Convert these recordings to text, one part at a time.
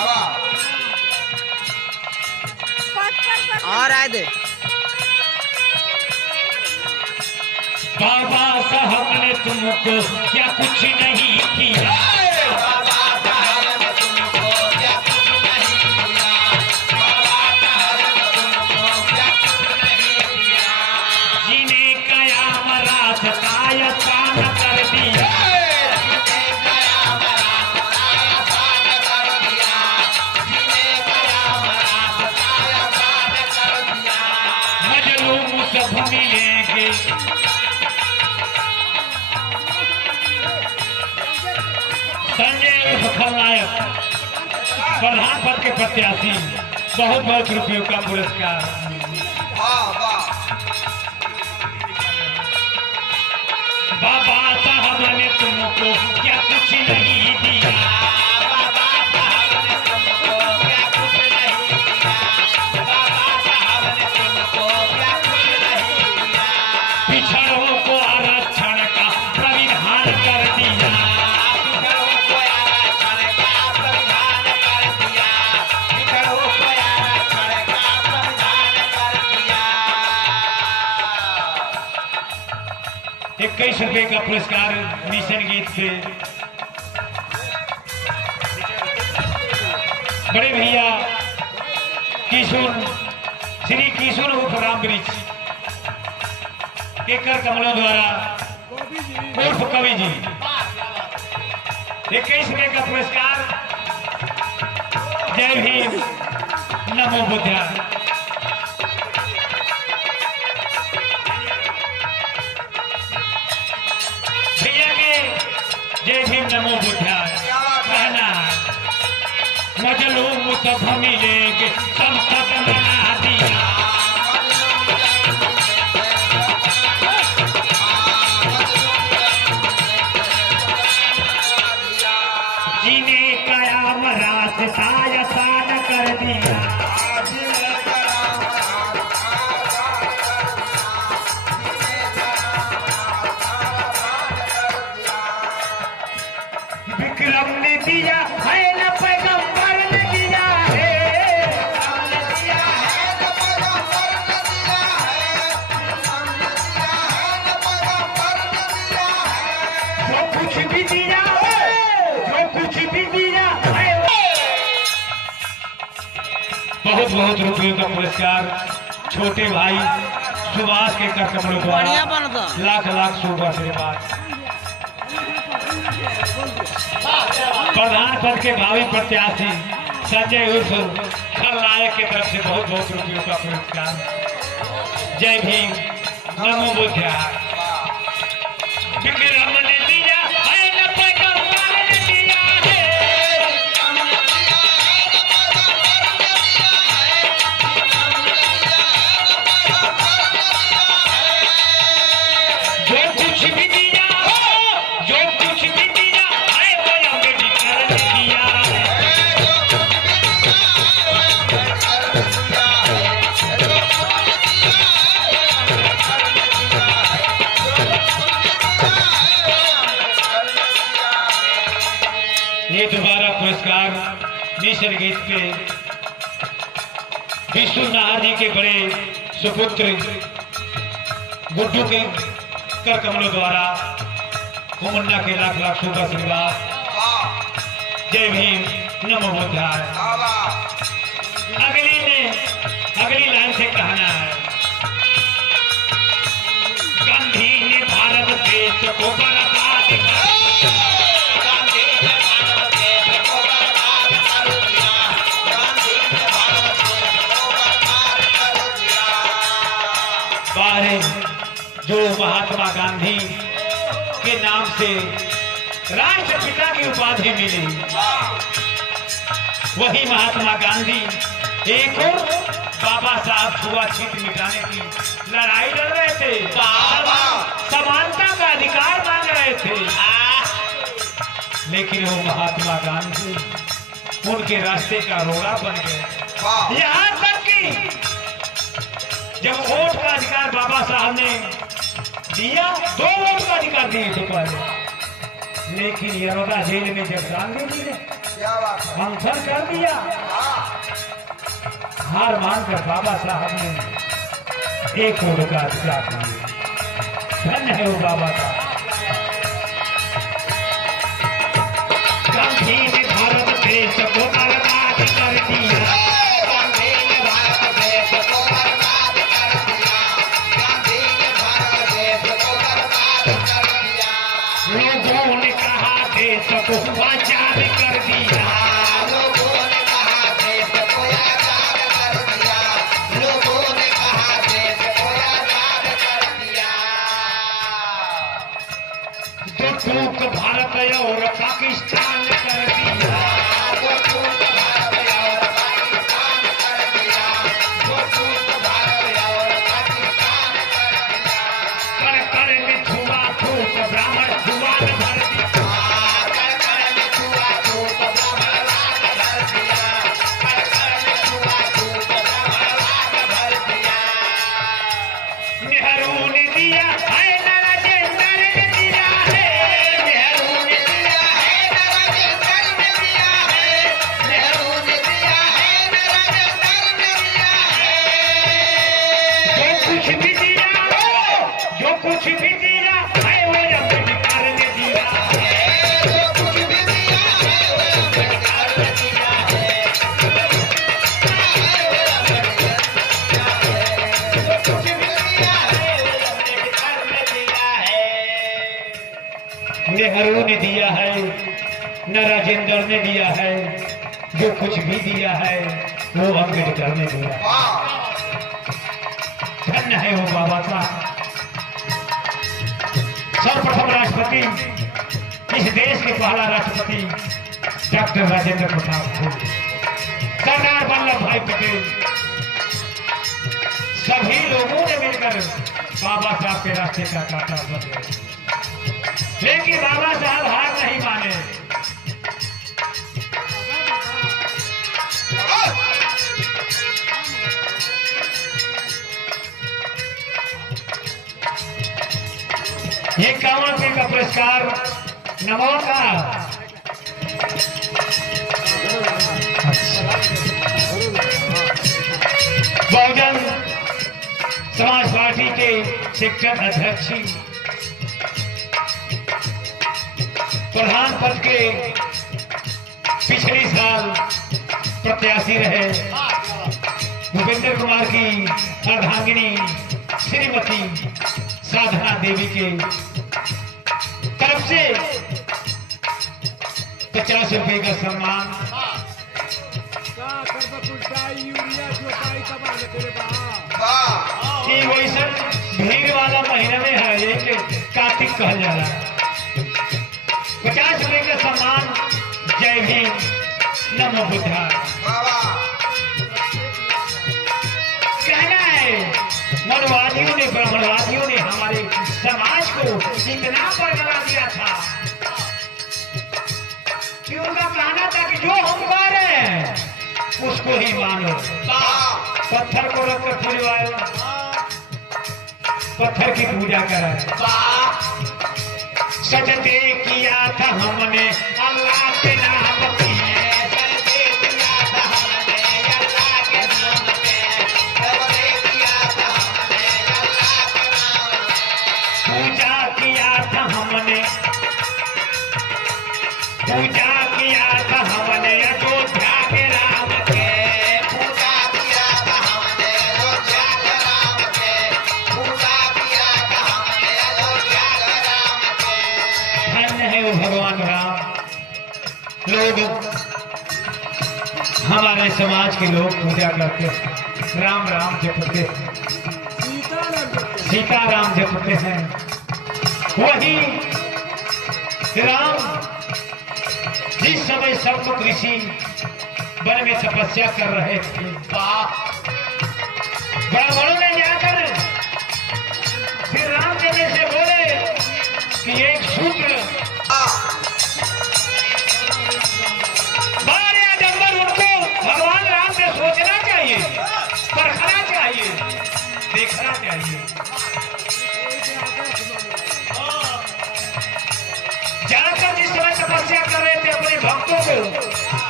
और आए दे बाबा साहब ने तुमको क्या कुछ नहीं किया, जिन्हें कयाम रात काया काम कर दिया, मजलूम सब मिलेंगे संजय खलनायक प्रधान पद के प्रत्याशी, बहुत बहुत रुपयों का पुरस्कार। बाबा साहब ने तुमको क्या कुछ नहीं दिया, बाबा साहब ने तुमको क्या कुछ नहीं दिया, बाबा साहब ने तुमको क्या कुछ नहीं दिया, पिछड़ों को आरक्षण का प्राविधान कर दिया, पिछड़ों को आरक्षण का प्राविधान कर दिया, पिछड़ों को आरक्षण का प्राविधान कर दिया। 21 रुपए का पुरस्कार मिशन गीत से बड़े भैया किशोर श्री किशोर उर्फ रामवृक्ष केकर कमलों द्वारा उर्फ कवि जी 21 रुपए का पुरस्कार। जय भीम, नमो बुद्धाय। भैया के जय भीम नमो बुद्धाय कहना है, मजलूम सब मिलेंगे संसद बना दिया, जिन्हें कयाम रात सायसान कर दिया, विक्रम ने दिया है न पैगंबर ने दिया है, जो कुछ भी दिया है, जो कुछ भी दिया है। बहुत बहुत रुपयों का पुरस्कार छोटे भाई सुभाष के कर कमलों द्वारा लाख लाख शुभ आशीर्वाद। प्रधान पद के भावी प्रत्याशी संजय उर्फ खलनायक की तरफ से बहुत बहुत रुपयों का पुरस्कार। जय भीम, नमो बुद्धाय। विक्रम ने दिया है न पैगंबर ने दिया है, जो कुछ भी दिया हो, जो कुछ भी दिया है वो अम्बेडकर ने दिया है। ये दोबारा पुरस्कार मिशन गीत पे विष्णु नाहर जी के बड़े सुपुत्र गुड्डू के कर कमलों द्वारा मुन्ना के लाख लाख शुभ आशीर्वाद। जय भीम, नमो बुद्धाय। अगली लाइन से कहना है, गांधी ने भारत देश को बर्बाद कर दिया, गांधी ने भारत देश को बर्बाद कर दिया, गांधी ने भारत देश को बर्बाद कर दिया। बारे जो महात्मा गांधी के नाम से राष्ट्रपिता की उपाधि मिली, वही महात्मा गांधी एक और बाबा साहब छुआछूत मिटाने की लड़ाई लड़ रहे थे, समानता का अधिकार मांग रहे थे। लेकिन वो महात्मा गांधी उनके रास्ते का रोड़ा बन गए। यहाँ तक कि जब वोट का अधिकार बाबा साहब ने दिया, 2 वोट का अधिकार दिए थे पहले, लेकिन यरोदा जेल में जब गांधी जी ने मंथन कर दिया। हार मानकर बाबा साहब ने एक ओर का त्याग किया। धन्य है वो बाबा साहब। गांधी ने भारत देश को बर्बाद कर दिया। गांधी ने भारत देश को बर्बाद कर दिया। गांधी ने भारत देश को बर्बाद कर दिया। लोगों ने कहा देश को आजाद कर दिया। लोगों ने कहा देश को आजाद कर दिया। लोगों ने कहा देश को आजाद कर दिया। तो टूक भारत और पाकिस्तान कर दिया। वो टूट भारत और पाकिस्तान कर दिया। वो टूट भारत और पाकिस्तान कर दिया। कर कर में छुआ छूट ब्राह्मण छुआ भर दिया। कर कर में छुआ छूट ब्राह्मणवाद भर दिया। कर कर में छुआ छूट ब्राह्मणवाद भर दिया। नेहरू ने दिया है नरजेंद्र ने दिया है। नेहरू ने दिया है नरजेंद्र ने दिया है। नेहरू ने दिया है नरजेंद्र ने दिया है। जो कुछ भी दिया जो कुछ भी दिया है वो अम्बेडकर ने दिया है। जो कुछ भी दिया है वो अम्बेडकर ने दिया है। जो कुछ भी दिया है वो अम्बेडकर ने दिया है। नेहरू ने दिया है न राजेंद्र ने दिया है। जो कुछ भी दिया है वो अम्बेडकर ने दिया है। धन्य है वो बाबा साहब। सर्वप्रथम राष्ट्रपति इस देश के पहला राष्ट्रपति डॉक्टर राजेंद्र प्रसाद थे। सरदार वल्लभ भाई पटेल सभी लोगों ने मिलकर बाबा साहब के रास्ते का कांटा बन गए। लेकिन बाबा साहब हार नहीं माने। ये 51 रुपये का पुरस्कार नमो का। बहुजन समाज पार्टी के सेक्टर अध्यक्ष प्रधान पद के पिछले साल प्रत्याशी रहे भूपेंद्र कुमार की अर्धांगिनी श्रीमती साधना देवी के तरफ से 50 रुपए का सम्मान। ये वैसा भीड़ वाला महीना में है एक कार्तिक कहा जा रहा है। 50 रुपए का सम्मान। जय भीम नमो बुद्धा। कहना है मनवादियों ने ब्राह्मणवादियों ने हमारे समाज को इतना बरगला दिया था कि उनका कहना था कि जो हम कह रहे हैं उसको ही मानो। पत्थर को रख कर पूजवाए। पत्थर की पूजा करा। सजदे किया था हमने अल्लाह के नाम पे। सजदे किया था हमने अल्लाह के नाम पे। सजदे किया था हमने अल्लाह के नाम पे। पूजा किया था हमने अयोध्या के राम के। पूजा किया था हमने अयोध्या के राम के। पूजा किया था हमने अयोध्या के राम के। धन्य है वो भगवान राम। लोग हमारे समाज के लोग पूजा करते हैं, राम राम जपते हैं, सीताराम जपते हैं। वही राम जिस समय सब ऋषि वन में तपस्या कर रहे थे, ब्राह्मणों ने जाकर श्री रामचंद्र से बोले कि एक सूत्र बार या नंबर उनको भगवान राम से सोचना चाहिए, परखना चाहिए, देखना चाहिए। जाकर जिस समय तपस्या कर रहे थे अपने भक्तों को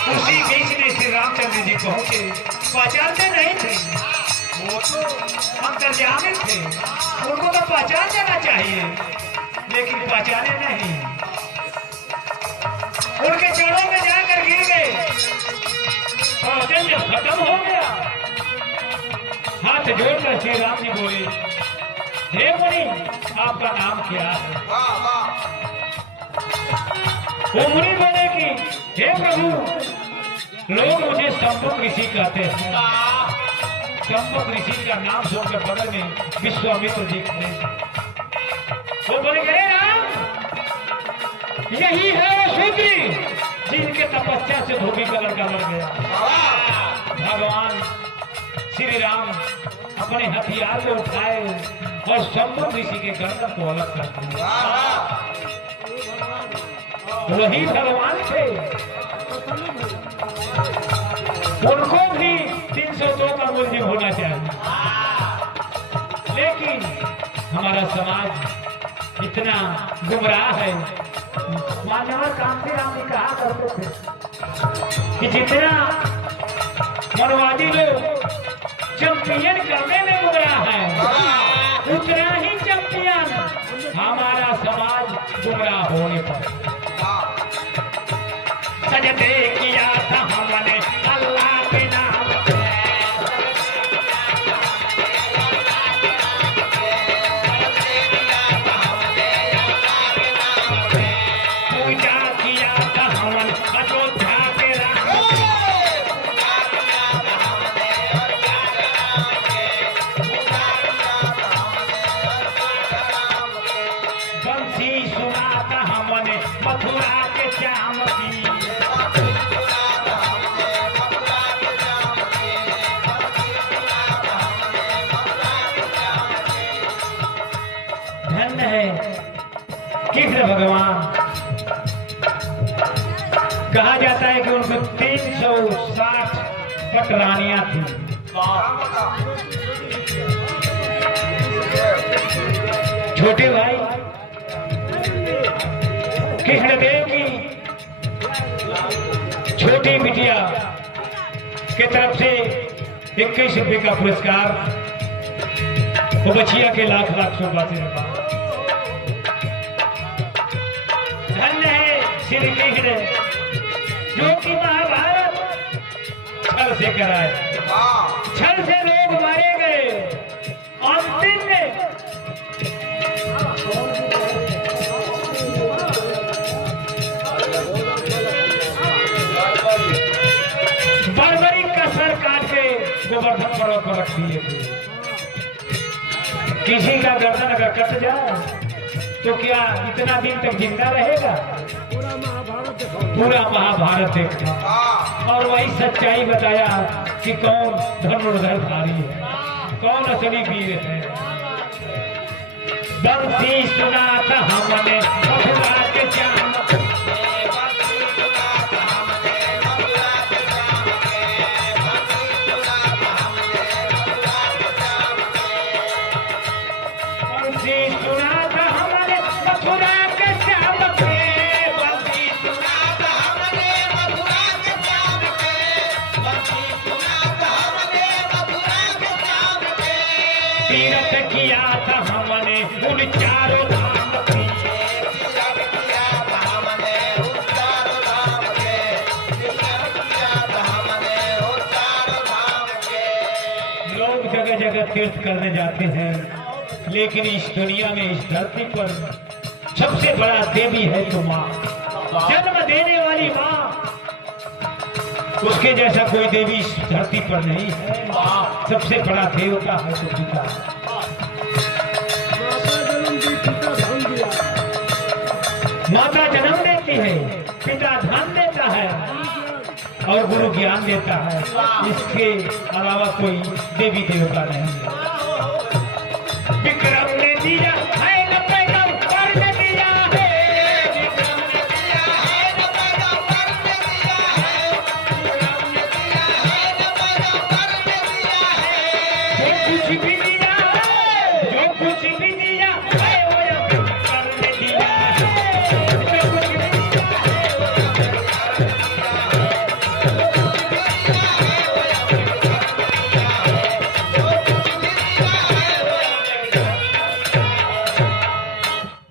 उसी बीच में श्री रामचंद्र जी पहुंचे। पहचानते नहीं थे, वो तो अंतर्यामी थे, उनको तो पहचान जाना चाहिए, लेकिन पहचाने नहीं। उनके चरणों में जाकर गिर गए। भोजन जब खत्म हो गया, हाथ जोड़कर श्री राम जी बोले, हे मुनि, आपका नाम क्या है? वो मुनि बोले कि हे प्रभु, लोग मुझे संबुक ऋषि कहते हैं। संबुक ऋषि का नाम सुनकर बगल में विश्वामित्र जी खड़े। वो बोले, हे राम, यही है वो शूद्री जिनके तपस्या से धोबी का लड़का मर गया। भगवान श्री राम अपने हथियार को उठाए और संबुक ऋषि के गर्दन को अलग कर दिया। वही भगवान थे। उनको भी 302 का मूल्य होना चाहिए, लेकिन हमारा समाज इतना गुमराह है। मानव कांति राम जी कहा करते थे कि जितना मनवादी लोग चैंपियन करने में गुमराह है, उतना ही चैंपियन हमारा समाज गुमराह होने पर। सजदे किया था हमने अल्लाह के नाम पे, पूजा किया था हमने अयोध्या के राम पे, बंसी सुना था हमने मथुरा के श्याम की। धन्य है कृष्ण भगवान। कहा जाता है कि उनको 360 पटरानियां थी। छोटे भाई कृष्णदेव की छोटी बिटिया के तरफ से 21 रुपये का पुरस्कार, वो बचिया के लाख लाख शोभा से रखा। धन्य है श्री कृष्ण जो कि महाभारत छल से कराए। छल से लोग मारे गए। अंतिम में बड़ी कसर काट के गोवर्धन पर्वत पर रख दिए। किसी का गर्दन अगर कट जाए तो क्या इतना दिन तक जिंदा रहेगा? पूरा महाभारत देखा और वही सच्चाई बताया कि कौन धनुर्धरधारी है, कौन असली वीर है। बंसी सुना था हमने मथुरा के श्याम पे, बंसी सुना था हमने मथुरा के श्याम पे, बंसी सुना था हमने मथुरा के श्याम पे, बंसी सुना था हमने मथुरा के श्याम पे, तीरथ किया था हमने उन चारों धाम की। लोग जगह जगह तीर्थ करने जाते हैं, लेकिन इस दुनिया में, इस धरती पर सबसे बड़ा देवी है तो माँ, जन्म देने वाली माँ। उसके जैसा कोई देवी इस धरती पर नहीं है। सबसे बड़ा देवता है तो पिता। माता जन्म देती है, पिता धन देता है और गुरु ज्ञान देता है। इसके अलावा कोई देवी देवता नहीं है।